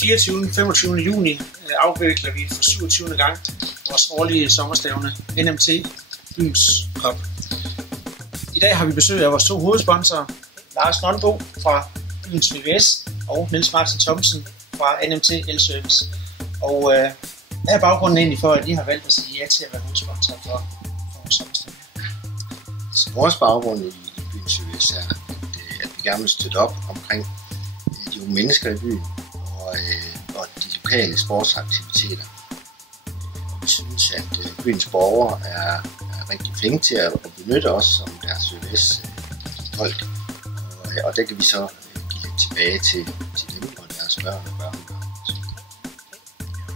24. 25. juni afvikler vi for 27. gang vores årlige sommerstævne NMT Byens Cup. I dag har vi besøg af vores to hovedsponsorer, Lars Nonbo fra Byens VVS og Niels Martin Thomsen fra NMT Elservice. Og hvad er baggrunden egentlig for, at I har valgt at sige ja til at være hovedsponsor for vores sommerstævne? Så vores baggrund i Byens VVS er, at vi gerne vil støtte op omkring de unge mennesker i byen og de lokale sportsaktiviteter. Og vi synes, at byens borgere er rigtig flinke til at benytte os som deres VVS-folk. Og det kan vi så give lidt tilbage til dem og deres børn og børnebørn.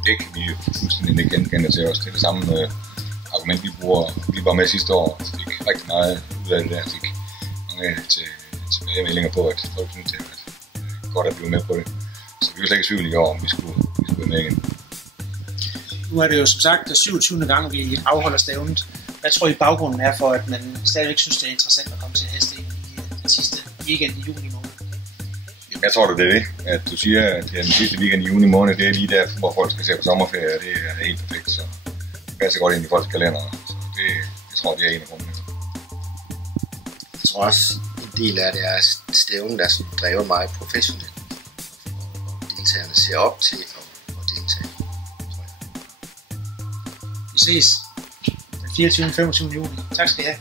Det kan vi jo fuldstændig genkende til os. Det er det samme argument, vi bruger. Vi var med sidste år og fik rigtig meget ud af det der. Fik mange tilbagemeldinger på, at folk synes, det er godt at blive med på det. Så vi var slet ikke i tvivl i år, om vi skulle være med igen. Nu er det jo som sagt 27. gang, vi afholder stævnet. Hvad tror I baggrunden er for, at man stadigvæk synes, det er interessant at komme til Hestingen i den sidste weekend i juni måned? Jeg tror, det er det. At du siger, at det er den sidste weekend i juni måned, det er lige der, hvor folk skal se på sommerferie, og det er helt perfekt. Så det passer godt ind i folks kalender. Så det tror jeg er en af grundene. Jeg tror også, en del af det er stævnen, der er drevet meget professionelt. Og deltagerne ser op til at deltage, tror jeg. Vi ses den 24. 25. juni. Tak skal I have.